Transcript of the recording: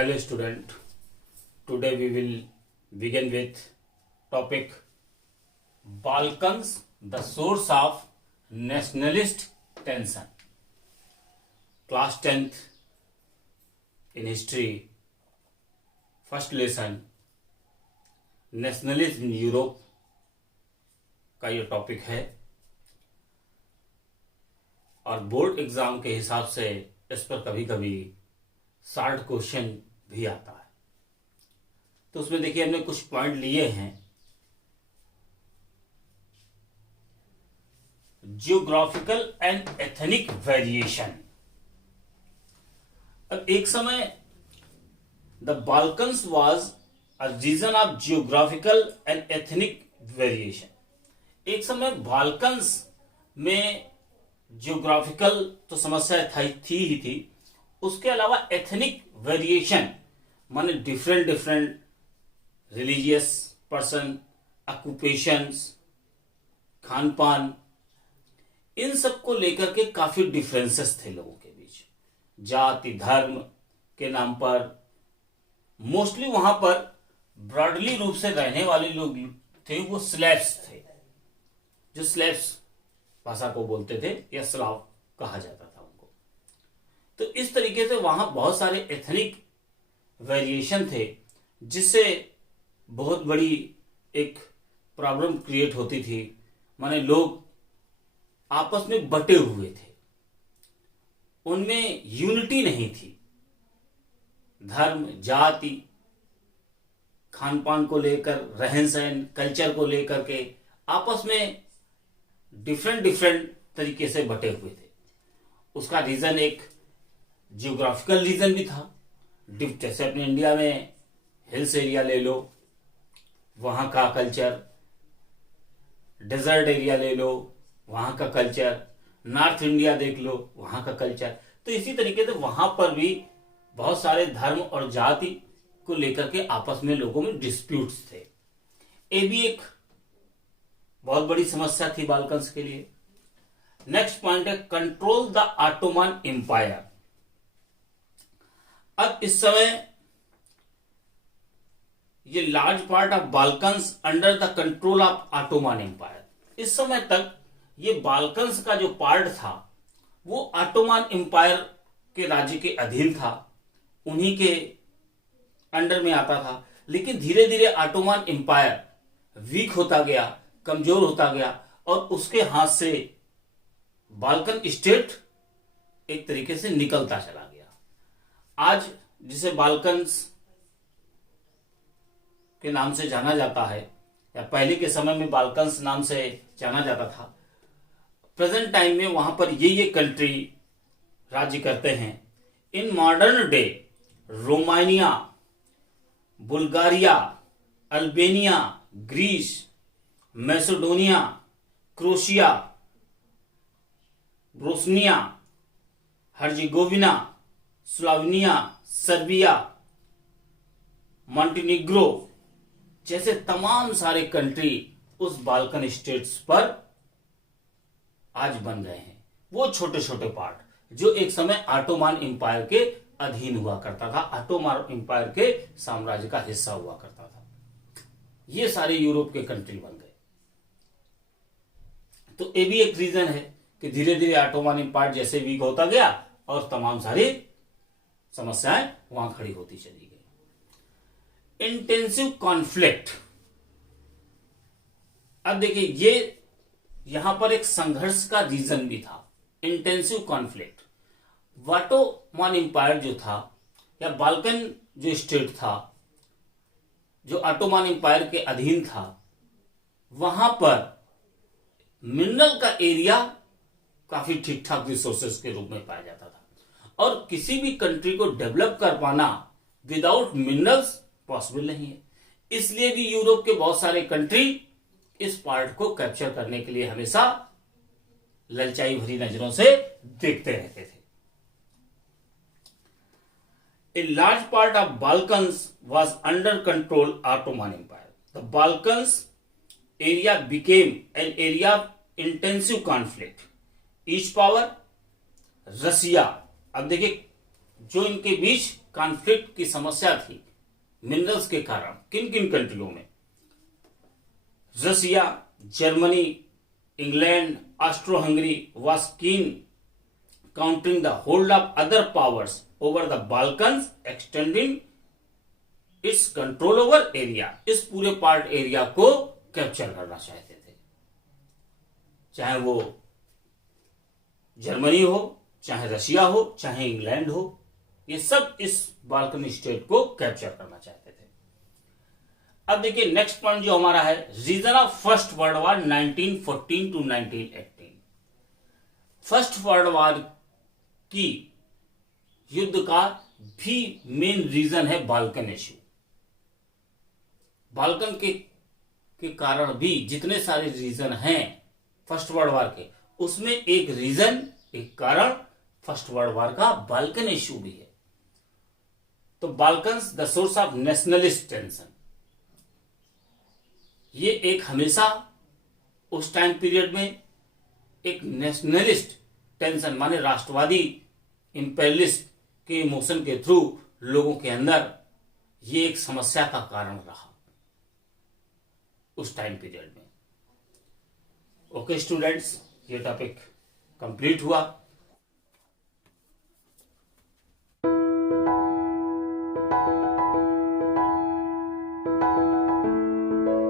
Hello student, today we will begin with topic Balkans, the source of nationalist tension. Class 10th in history, first lesson nationalism in Europe का ये topic है और board exam के हिसाब से इस पर कभी कभी शार्ट क्वेश्चन भी आता है। तो उसमें देखिए हमने कुछ पॉइंट लिए हैं। Geographical and ethnic variation. अब एक समय the Balkans was a region of geographical and ethnic variation. एक समय बाल्कन्स में जियोग्राफिकल तो समस्या थी ही थी, उसके अलावा एथनिक वेरिएशन माने different religious person, occupations, Khan पान, इन सब को लेकर के काफी डिफरेंसेस थे लोगों के बीच। जाति धर्म के नाम पर मोस्टली वहां पर ब्रॉडली रूप से रहने वाले लोग थे, वो स्लेव्स थे, जो स्लेव्स भाषा को बोलते थे या स्लाव कहा जाता था उनको। तो इस तरीके से वहां बहुत सारे एथनिक वेरिएशन थे, जिससे बहुत बड़ी एक प्रॉब्लम क्रिएट होती थी। माने लोग आपस में बटे हुए थे, उनमें यूनिटी नहीं थी। धर्म, जाति, खान पान को लेकर, रहन सहन, कल्चर को लेकर के आपस में डिफरेंट तरीके से बटे हुए थे। उसका रीजन एक जियोग्राफिकल रीजन भी था। जैसे अपने इंडिया में हिल्स एरिया ले लो, वहां का कल्चर, डेजर्ट एरिया ले लो, वहां का कल्चर, नॉर्थ इंडिया देख लो, वहां का कल्चर। तो इसी तरीके से वहां पर भी बहुत सारे धर्म और जाति को लेकर के आपस में लोगों में डिस्प्यूट्स थे। ये भी एक बहुत बड़ी समस्या थी बाल्कन्स के लिए। नेक्स्ट पॉइंट है कंट्रोल द ऑटोमन एम्पायर। अब इस समय ये large part of Balkans under the control of Ottoman Empire. इस समय तक ये बाल्कन्स का जो पार्ट था वो ऑटोमन एम्पायर के राज्य के अधीन था, उन्हीं के अंडर में आता था। लेकिन धीरे धीरे ऑटोमन एम्पायर वीक होता गया, कमजोर होता गया और उसके हाथ से बाल्कन स्टेट एक तरीके से निकलता चला गया। आज जिसे बाल्कन्स के नाम से जाना जाता है, या पहले के समय में बाल्कन्स नाम से जाना जाता था, प्रेजेंट टाइम में वहां पर ये कंट्री राज्य करते हैं। In modern day Romania, Bulgaria, Albania, Greece, Macedonia, Croatia, Bosnia, Herzegovina, Slovenia, Serbia, Montenegro जैसे तमाम सारे कंट्री उस बाल्कन स्टेट्स पर आज बन गए हैं। वो छोटे छोटे पार्ट जो एक समय ऑटोमन एम्पायर के अधीन हुआ करता था, ऑटोमन एम्पायर के साम्राज्य का हिस्सा हुआ करता था, ये सारे यूरोप के कंट्री बन गए। तो ये भी एक रीजन है कि धीरे धीरे ऑटोमन एम्पायर जैसे वीक होता गया और तमाम सारी समस्याएं वहां खड़ी होती चली गई। Intensive conflict. अब देखिए ये यहां पर एक संघर्ष का रीजन भी था, इंटेंसिव कॉन्फ्लिक्ट। ऑटोमन एम्पायर जो था या बाल्कन जो स्टेट था, जो ऑटोमन एम्पायर के अधीन था, वहां पर मिनरल का एरिया काफी ठीक ठाक रिसोर्सेज के रूप में पाया जाता था और किसी भी कंट्री को डेवलप कर पाना विदाउट मिनरल्स पॉसिबल नहीं है। इसलिए भी यूरोप के बहुत सारे कंट्री इस पार्ट को कैप्चर करने के लिए हमेशा ललचाई भरी नजरों से देखते रहते थे। A large part of Balkans was under control Ottoman Empire. The Balkans area became an area of intensive conflict. Each power, रसिया, अब देखिए जो इनके बीच कॉन्फ्लिक्ट की समस्या थी मिनरल्स के कारण, किन किन कंट्रियों में, Russia, Germany, England, Austro Hungary was keen countering the hold of other powers over the Balkans, extending its control over area। इस पूरे पार्ट एरिया को कैप्चर करना चाहते थे, चाहे वो जर्मनी हो, चाहे रशिया हो, चाहे इंग्लैंड हो, ये सब इस बाल्कन स्टेट को कैप्चर करना चाहते थे। अब देखिए नेक्स्ट पॉइंट जो हमारा है, reason of first world war 1914 to 1918। First world war की युद्ध का भी मेन रीजन है बाल्कन इश्यू। बाल्कन के कारण भी जितने सारे रीजन हैं फर्स्ट वर्ल्ड वॉर के, उसमें एक रीजन, एक कारण फर्स्ट वर्ल्ड वॉर का बाल्कन इश्यू भी है। तो Balkans the source of nationalist tension, ये एक हमेशा उस टाइम पीरियड में एक नेशनलिस्ट टेंशन माने राष्ट्रवादी इंपेरियलिस्ट के इमोशन के थ्रू लोगों के अंदर ये एक समस्या का कारण रहा उस टाइम पीरियड में। ओके स्टूडेंट्स, ये टॉपिक कंप्लीट हुआ।